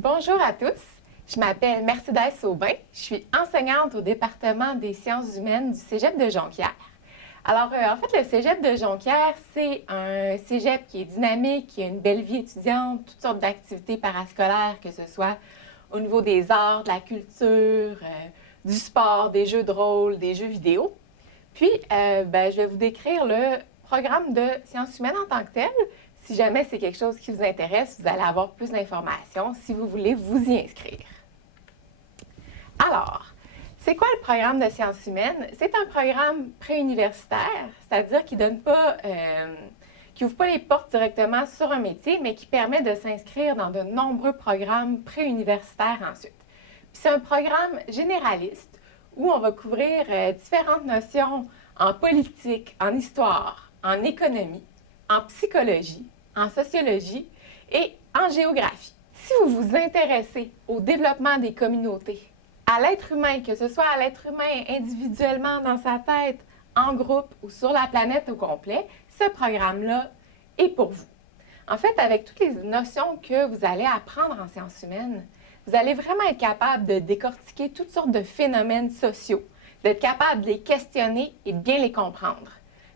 Bonjour à tous, je m'appelle Mercedes Aubin, je suis enseignante au département des sciences humaines du Cégep de Jonquière. Alors, en fait, le Cégep de Jonquière, c'est un cégep qui est dynamique, qui a une belle vie étudiante, toutes sortes d'activités parascolaires, que ce soit au niveau des arts, de la culture, du sport, des jeux de rôle, des jeux vidéo. Puis, je vais vous décrire le programme de sciences humaines en tant que tel. Si jamais c'est quelque chose qui vous intéresse, vous allez avoir plus d'informations si vous voulez vous y inscrire. Alors, c'est quoi le programme de sciences humaines? C'est un programme préuniversitaire, c'est-à-dire qui n'ouvre pas les portes directement sur un métier, mais qui permet de s'inscrire dans de nombreux programmes préuniversitaires ensuite. Puis c'est un programme généraliste où on va couvrir différentes notions en politique, en histoire, en économie, en psychologie, en sociologie et en géographie. Si vous vous intéressez au développement des communautés, à l'être humain, que ce soit à l'être humain individuellement dans sa tête, en groupe ou sur la planète au complet, ce programme-là est pour vous. En fait, avec toutes les notions que vous allez apprendre en sciences humaines, vous allez vraiment être capable de décortiquer toutes sortes de phénomènes sociaux, d'être capable de les questionner et de bien les comprendre.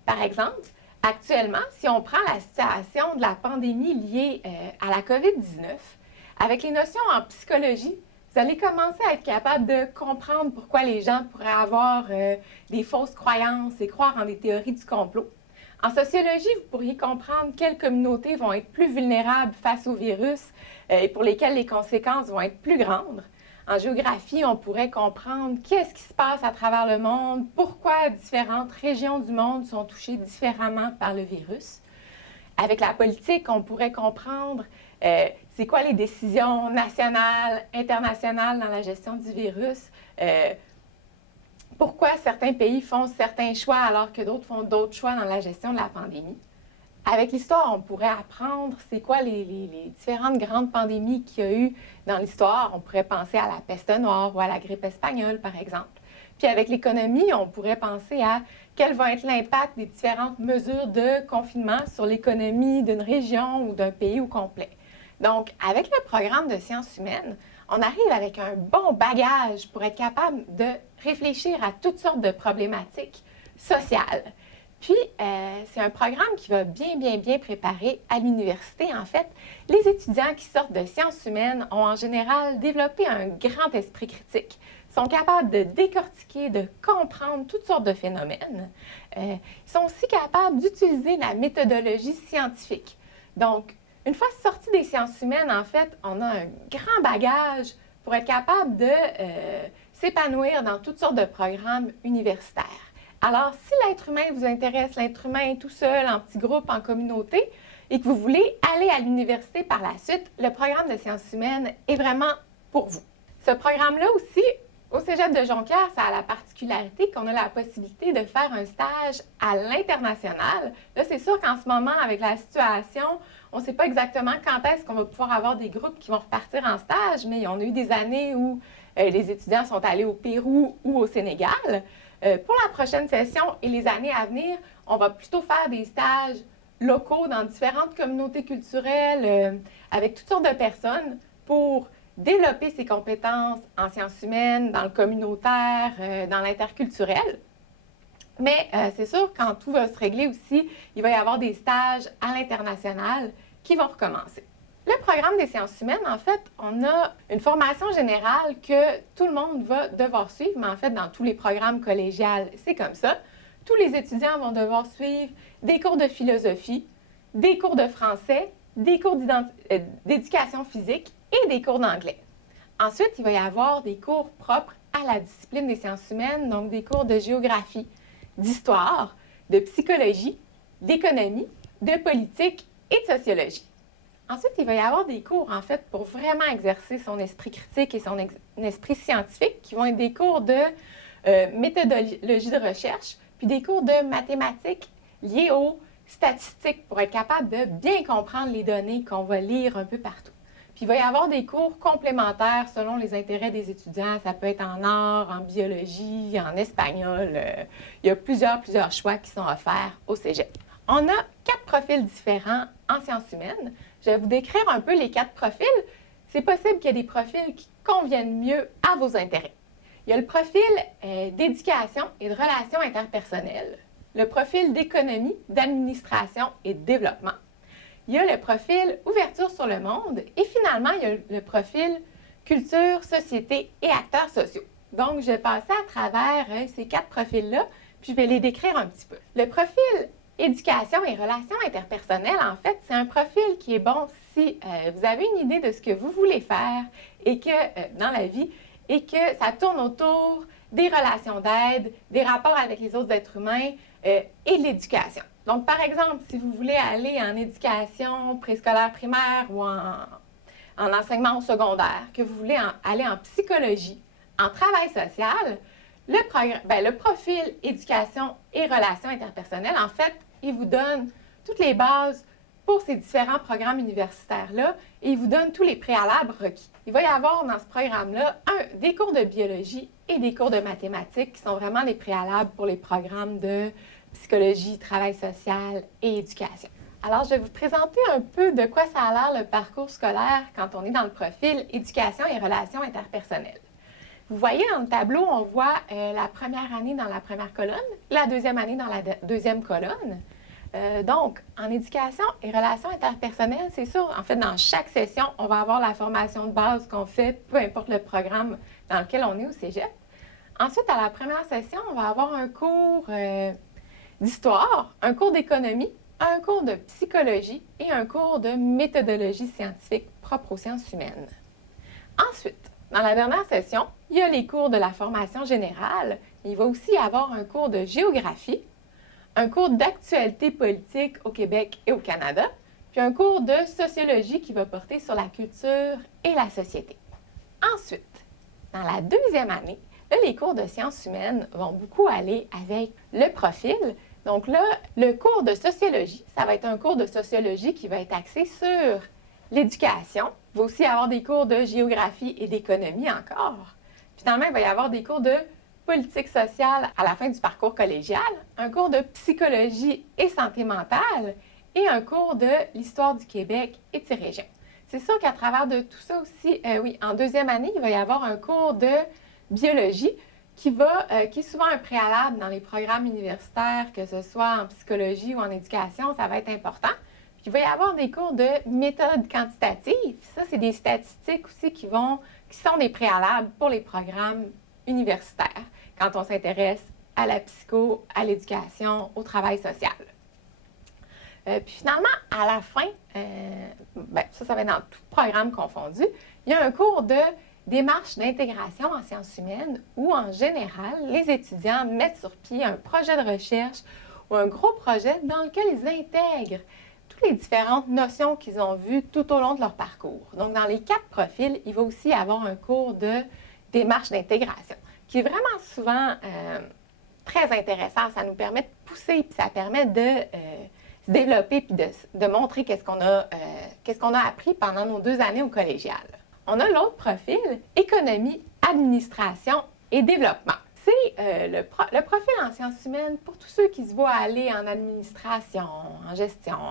Par exemple, actuellement, si on prend la situation de la pandémie liée à la COVID-19, avec les notions en psychologie, vous allez commencer à être capable de comprendre pourquoi les gens pourraient avoir des fausses croyances et croire en des théories du complot. En sociologie, vous pourriez comprendre quelles communautés vont être plus vulnérables face au virus et pour lesquelles les conséquences vont être plus grandes. En géographie, on pourrait comprendre qu'est-ce qui se passe à travers le monde, pourquoi différentes régions du monde sont touchées différemment par le virus. Avec la politique, on pourrait comprendre c'est quoi les décisions nationales, internationales dans la gestion du virus, pourquoi certains pays font certains choix alors que d'autres font d'autres choix dans la gestion de la pandémie. Avec l'histoire, on pourrait apprendre c'est quoi les différentes grandes pandémies qu'il y a eu dans l'histoire. On pourrait penser à la peste noire ou à la grippe espagnole, par exemple. Puis avec l'économie, on pourrait penser à quel va être l'impact des différentes mesures de confinement sur l'économie d'une région ou d'un pays au complet. Donc, avec le programme de sciences humaines, on arrive avec un bon bagage pour être capable de réfléchir à toutes sortes de problématiques sociales. Puis, c'est un programme qui va bien préparer à l'université. En fait, les étudiants qui sortent de sciences humaines ont en général développé un grand esprit critique, sont capables de décortiquer, de comprendre toutes sortes de phénomènes. Ils sont aussi capables d'utiliser la méthodologie scientifique. Donc, une fois sortis des sciences humaines, en fait, on a un grand bagage pour être capable de s'épanouir dans toutes sortes de programmes universitaires. Alors, si l'être humain vous intéresse, l'être humain tout seul, en petit groupe, en communauté, et que vous voulez aller à l'université par la suite, le programme de sciences humaines est vraiment pour vous. Ce programme-là aussi, au Cégep de Jonquière, ça a la particularité qu'on a la possibilité de faire un stage à l'international. Là, c'est sûr qu'en ce moment, avec la situation, on ne sait pas exactement quand est-ce qu'on va pouvoir avoir des groupes qui vont repartir en stage, mais on a eu des années où les étudiants sont allés au Pérou ou au Sénégal. Pour la prochaine session et les années à venir, on va plutôt faire des stages locaux dans différentes communautés culturelles avec toutes sortes de personnes pour développer ses compétences en sciences humaines, dans le communautaire, dans l'interculturel. Mais c'est sûr, quand tout va se régler aussi, il va y avoir des stages à l'international qui vont recommencer. Le programme des sciences humaines, en fait, on a une formation générale que tout le monde va devoir suivre, mais en fait, dans tous les programmes collégiales, c'est comme ça. Tous les étudiants vont devoir suivre des cours de philosophie, des cours de français, des cours d'éducation physique et des cours d'anglais. Ensuite, il va y avoir des cours propres à la discipline des sciences humaines, donc des cours de géographie, d'histoire, de psychologie, d'économie, de politique et de sociologie. Ensuite, il va y avoir des cours, en fait, pour vraiment exercer son esprit critique et son esprit scientifique, qui vont être des cours de méthodologie de recherche, puis des cours de mathématiques liés aux statistiques pour être capable de bien comprendre les données qu'on va lire un peu partout. Puis il va y avoir des cours complémentaires selon les intérêts des étudiants. Ça peut être en art, en biologie, en espagnol. Il y a plusieurs choix qui sont offerts au Cégep. On a 4 profils différents en sciences humaines. Je vais vous décrire un peu les 4 profils. c'est possible qu'il y ait des profils qui conviennent mieux à vos intérêts. Il y a le profil d'éducation et de relations interpersonnelles, le profil d'économie, d'administration et de développement. Il y a le profil ouverture sur le monde et finalement, il y a le profil culture, société et acteurs sociaux. Donc, je vais passer à travers ces 4 profils-là, puis je vais les décrire un petit peu. Le profil éducation et relations interpersonnelles, en fait, c'est un profil qui est bon si vous avez une idée de ce que vous voulez faire et que dans la vie et que ça tourne autour des relations d'aide, des rapports avec les autres êtres humains et de l'éducation. Donc, par exemple, si vous voulez aller en éducation préscolaire primaire ou en enseignement au secondaire, que vous voulez aller en psychologie, en travail social, le profil éducation et relations interpersonnelles, en fait, il vous donne toutes les bases pour ces différents programmes universitaires-là et il vous donne tous les préalables requis. Il va y avoir dans ce programme-là des cours de biologie et des cours de mathématiques qui sont vraiment les préalables pour les programmes de psychologie, travail social et éducation. Alors, je vais vous présenter un peu de quoi ça a l'air le parcours scolaire quand on est dans le profil éducation et relations interpersonnelles. Vous voyez dans le tableau, on voit la première année dans la première colonne, la deuxième année dans la deuxième colonne. Donc, en éducation et relations interpersonnelles, c'est sûr, en fait, dans chaque session, on va avoir la formation de base qu'on fait, peu importe le programme dans lequel on est au cégep. Ensuite, à la première session, on va avoir un cours d'histoire, un cours d'économie, un cours de psychologie et un cours de méthodologie scientifique propre aux sciences humaines. Ensuite, dans la dernière session, il y a les cours de la formation générale. Il va aussi y avoir un cours de géographie, un cours d'actualité politique au Québec et au Canada, puis un cours de sociologie qui va porter sur la culture et la société. Ensuite, dans la deuxième année, là, les cours de sciences humaines vont beaucoup aller avec le profil. Donc là, le cours de sociologie, ça va être un cours de sociologie qui va être axé sur l'éducation. Il va aussi y avoir des cours de géographie et d'économie encore. Finalement, il va y avoir des cours de politique sociale à la fin du parcours collégial, un cours de psychologie et santé mentale et un cours de l'histoire du Québec et de ses régions. C'est sûr qu'à travers de tout ça aussi, en deuxième année, il va y avoir un cours de biologie qui est souvent un préalable dans les programmes universitaires, que ce soit en psychologie ou en éducation, ça va être important. Puis, il va y avoir des cours de méthode quantitative. Ça, c'est des statistiques aussi qui sont des préalables pour les programmes universitaires quand on s'intéresse à la psycho, à l'éducation, au travail social. Puis finalement, à la fin, ça va être dans tout programme confondu, il y a un cours de démarche d'intégration en sciences humaines où, en général, les étudiants mettent sur pied un projet de recherche ou un gros projet dans lequel ils intègrent toutes les différentes notions qu'ils ont vues tout au long de leur parcours. Donc, dans les 4 profils, il va aussi y avoir un cours de démarche d'intégration qui est vraiment souvent très intéressant. Ça nous permet de pousser, puis ça permet de se développer, puis de montrer qu'est-ce qu'on a appris pendant nos 2 années au collégial. On a l'autre profil, économie, administration et développement. C'est le profil en sciences humaines pour tous ceux qui se voient aller en administration, en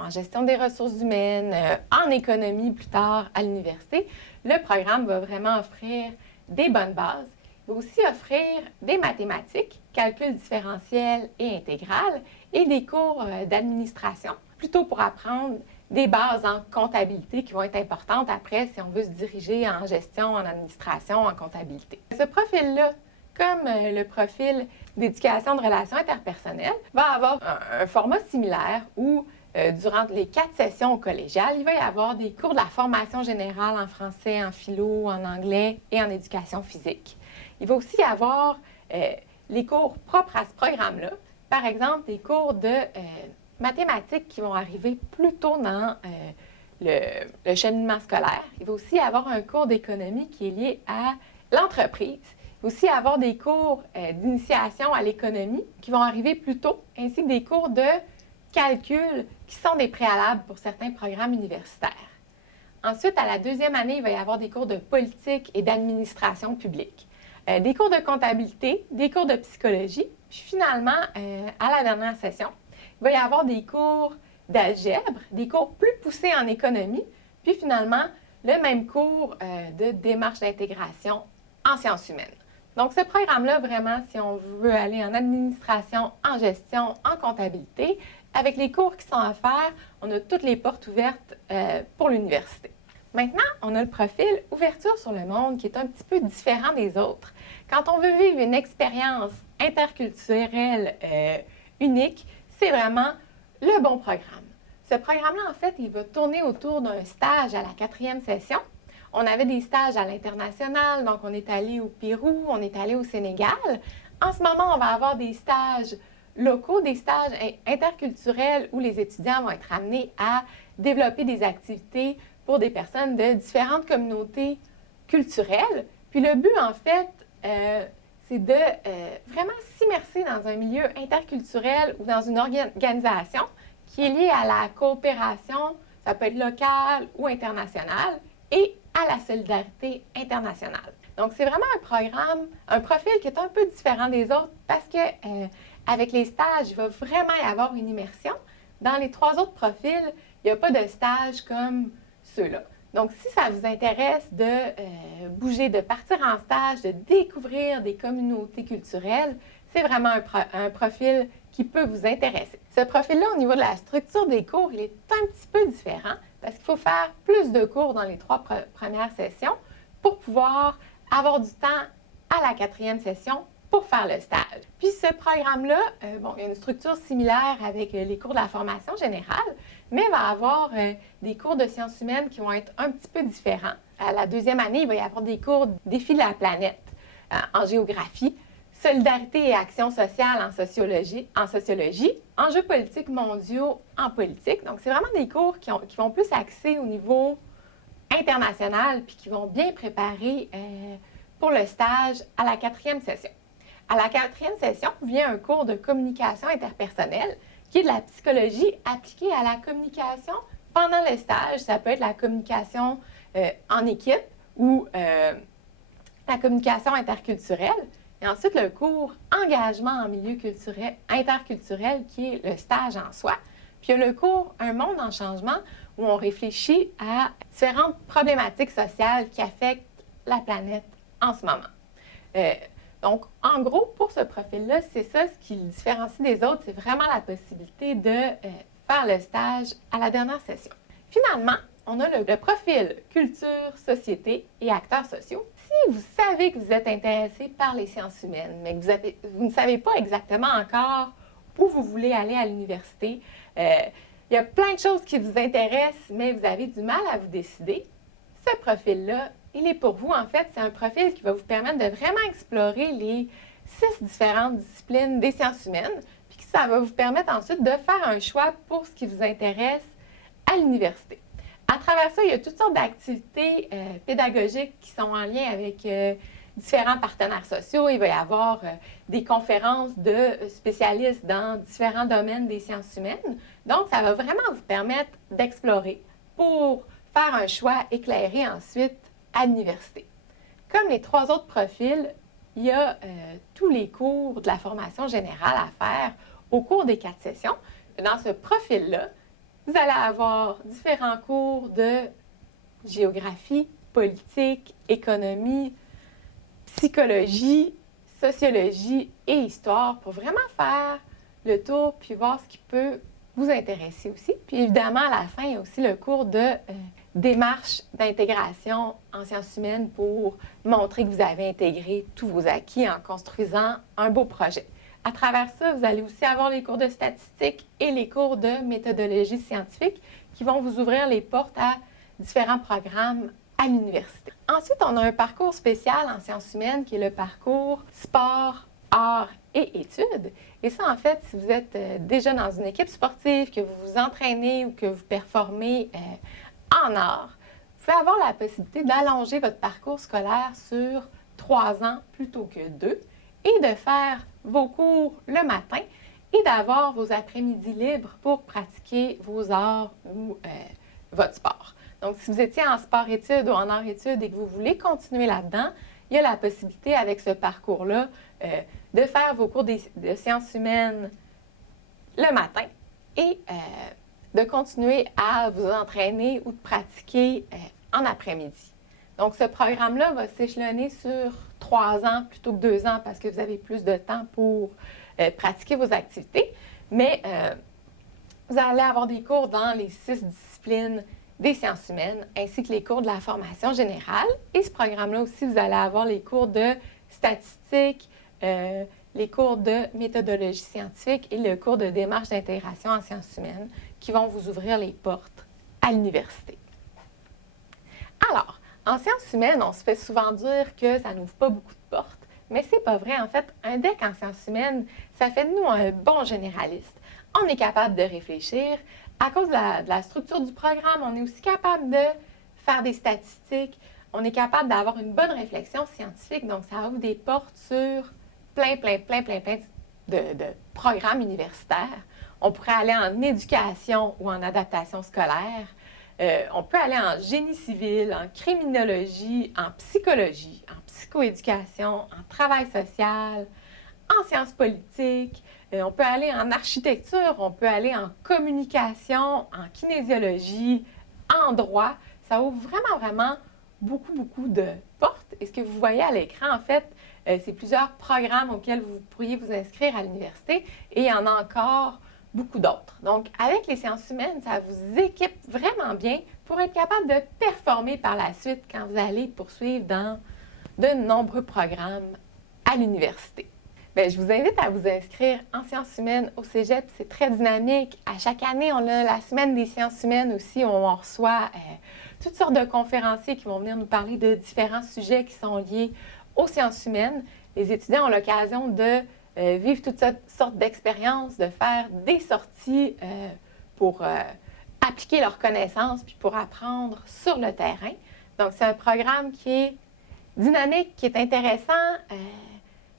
gestion des ressources humaines, en économie plus tard à l'université. Le programme va vraiment offrir des bonnes bases. Il va aussi offrir des mathématiques, calcul différentiel et intégral, et des cours d'administration, plutôt pour apprendre des bases en comptabilité qui vont être importantes après si on veut se diriger en gestion, en administration, en comptabilité. Ce profil-là, comme le profil d'éducation de relations interpersonnelles, va avoir un format similaire où, durant les 4 sessions au collégial, il va y avoir des cours de la formation générale en français, en philo, en anglais et en éducation physique. Il va aussi y avoir les cours propres à ce programme-là, par exemple des cours de mathématiques qui vont arriver plus tôt dans le cheminement scolaire. Il va aussi y avoir un cours d'économie qui est lié à l'entreprise. Il va aussi y avoir des cours d'initiation à l'économie qui vont arriver plus tôt, ainsi que des cours de calcul qui sont des préalables pour certains programmes universitaires. Ensuite, à la deuxième année, il va y avoir des cours de politique et d'administration publique, des cours de comptabilité, des cours de psychologie, puis finalement, à la dernière session, il va y avoir des cours d'algèbre, des cours plus poussés en économie, puis finalement, le même cours de démarche d'intégration en sciences humaines. Donc, ce programme-là, vraiment, si on veut aller en administration, en gestion, en comptabilité, avec les cours qui sont offerts, on a toutes les portes ouvertes pour l'université. Maintenant, on a le profil ouverture sur le monde qui est un petit peu différent des autres. Quand on veut vivre une expérience interculturelle unique, c'est vraiment le bon programme. Ce programme-là, en fait, il va tourner autour d'un stage à la 4e session. On avait des stages à l'international, donc on est allé au Pérou, on est allé au Sénégal. En ce moment, on va avoir des stages locaux, des stages interculturels où les étudiants vont être amenés à développer des activités pour des personnes de différentes communautés culturelles. Puis le but, en fait, c'est de vraiment s'immerser dans un milieu interculturel ou dans une organisation qui est liée à la coopération, ça peut être locale ou internationale, et à la solidarité internationale. Donc, c'est vraiment un programme, un profil qui est un peu différent des autres parce que avec les stages, il va vraiment y avoir une immersion. Dans les 3 autres profils, il n'y a pas de stage comme ceux-là. Donc, si ça vous intéresse de bouger, de partir en stage, de découvrir des communautés culturelles, c'est vraiment un profil qui peut vous intéresser. Ce profil-là, au niveau de la structure des cours, il est un petit peu différent parce qu'il faut faire plus de cours dans les 3 premières sessions pour pouvoir avoir du temps à la 4e session pour faire le stage. Puis ce programme-là, bon, il y a une structure similaire avec les cours de la formation générale, mais il va avoir des cours de sciences humaines qui vont être un petit peu différents. À la 2e année, il va y avoir des cours défis de la planète en géographie, solidarité et action sociale en sociologie, enjeux politiques mondiaux en politique. Donc, c'est vraiment des cours qui vont plus axer au niveau international puis qui vont bien préparer pour le stage à la 4e session. À la 4e session vient un cours de communication interpersonnelle qui est de la psychologie appliquée à la communication pendant le stage. Ça peut être la communication en équipe ou la communication interculturelle. Et ensuite, le cours engagement en milieu interculturel qui est le stage en soi. Puis il y a le cours Un monde en changement où on réfléchit à différentes problématiques sociales qui affectent la planète en ce moment. Donc, en gros, pour ce profil-là, c'est ça ce qui le différencie des autres, c'est vraiment la possibilité de faire le stage à la dernière session. Finalement, on a le profil culture, société et acteurs sociaux. Si vous savez que vous êtes intéressé par les sciences humaines, mais que vous ne savez pas exactement encore où vous voulez aller à l'université, il y a plein de choses qui vous intéressent, mais vous avez du mal à vous décider, ce profil-là, il est pour vous. En fait, c'est un profil qui va vous permettre de vraiment explorer les 6 différentes disciplines des sciences humaines, puis que ça va vous permettre ensuite de faire un choix pour ce qui vous intéresse à l'université. À travers ça, il y a toutes sortes d'activités pédagogiques qui sont en lien avec différents partenaires sociaux. Il va y avoir des conférences de spécialistes dans différents domaines des sciences humaines. Donc, ça va vraiment vous permettre d'explorer pour faire un choix éclairé ensuite à l'université. Comme les 3 autres profils, il y a tous les cours de la formation générale à faire au cours des 4 sessions. Dans ce profil-là, vous allez avoir différents cours de géographie, politique, économie, psychologie, sociologie et histoire pour vraiment faire le tour puis voir ce qui peut vous intéresser aussi. Puis évidemment, à la fin, il y a aussi le cours de démarche d'intégration en sciences humaines pour montrer que vous avez intégré tous vos acquis en construisant un beau projet. À travers ça, vous allez aussi avoir les cours de statistique et les cours de méthodologie scientifique qui vont vous ouvrir les portes à différents programmes à l'université. Ensuite, on a un parcours spécial en sciences humaines qui est le parcours sport, art et études. Et ça, en fait, si vous êtes déjà dans une équipe sportive, que vous vous entraînez ou que vous performez en art, vous pouvez avoir la possibilité d'allonger votre parcours scolaire sur 3 ans plutôt que 2 et de faire vos cours le matin et d'avoir vos après-midi libres pour pratiquer vos arts ou votre sport. Donc, si vous étiez en sport-études ou en art-études et que vous voulez continuer là-dedans, il y a la possibilité avec ce parcours-là de faire vos cours de sciences humaines le matin et de continuer à vous entraîner ou de pratiquer en après-midi. Donc, ce programme-là va s'échelonner sur 3 ans plutôt que 2 ans parce que vous avez plus de temps pour pratiquer vos activités. Mais vous allez avoir des cours dans les 6 disciplines des sciences humaines, ainsi que les cours de la formation générale. Et ce programme-là aussi, vous allez avoir les cours de statistique, les cours de méthodologie scientifique et le cours de démarche d'intégration en sciences humaines qui vont vous ouvrir les portes à l'université. Alors, en sciences humaines, on se fait souvent dire que ça n'ouvre pas beaucoup de portes, mais c'est pas vrai. En fait, un DEC en sciences humaines, ça fait de nous un bon généraliste. On est capable de réfléchir. À cause de la structure du programme, on est aussi capable de faire des statistiques. On est capable d'avoir une bonne réflexion scientifique. Donc, ça ouvre des portes sur plein de programmes universitaires. On pourrait aller en éducation ou en adaptation scolaire. On peut aller en génie civil, en criminologie, en psychologie, en psychoéducation, en travail social, en sciences politiques. On peut aller en architecture, on peut aller en communication, en kinésiologie, en droit. Ça ouvre vraiment beaucoup de portes. Et ce que vous voyez à l'écran, en fait, c'est plusieurs programmes auxquels vous pourriez vous inscrire à l'université et il y en a encore beaucoup d'autres. Donc, avec les sciences humaines, ça vous équipe vraiment bien pour être capable de performer par la suite quand vous allez poursuivre dans de nombreux programmes à l'université. Bien, je vous invite à vous inscrire en sciences humaines au Cégep. C'est très dynamique. À chaque année, on a la semaine des sciences humaines aussi où on reçoit toutes sortes de conférenciers qui vont venir nous parler de différents sujets qui sont liés aux sciences humaines. Les étudiants ont l'occasion de vivre toutes sortes d'expériences, de faire des sorties pour appliquer leurs connaissances puis pour apprendre sur le terrain. Donc, c'est un programme qui est dynamique, qui est intéressant,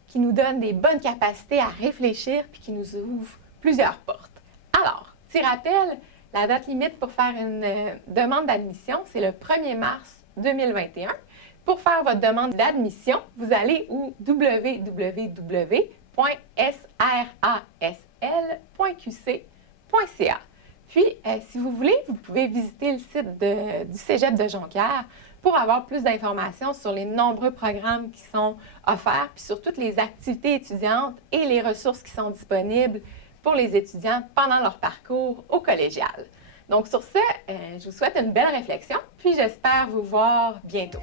qui nous donne des bonnes capacités à réfléchir puis qui nous ouvre plusieurs portes. Alors, petit rappel, la date limite pour faire une demande d'admission, c'est le 1er mars 2021. Pour faire votre demande d'admission, vous allez au www.srasl.qc.ca. Puis, si vous voulez, vous pouvez visiter le site du Cégep de Jonquière pour avoir plus d'informations sur les nombreux programmes qui sont offerts, puis sur toutes les activités étudiantes et les ressources qui sont disponibles pour les étudiants pendant leur parcours au collégial. Donc sur ce, je vous souhaite une belle réflexion, puis j'espère vous voir bientôt.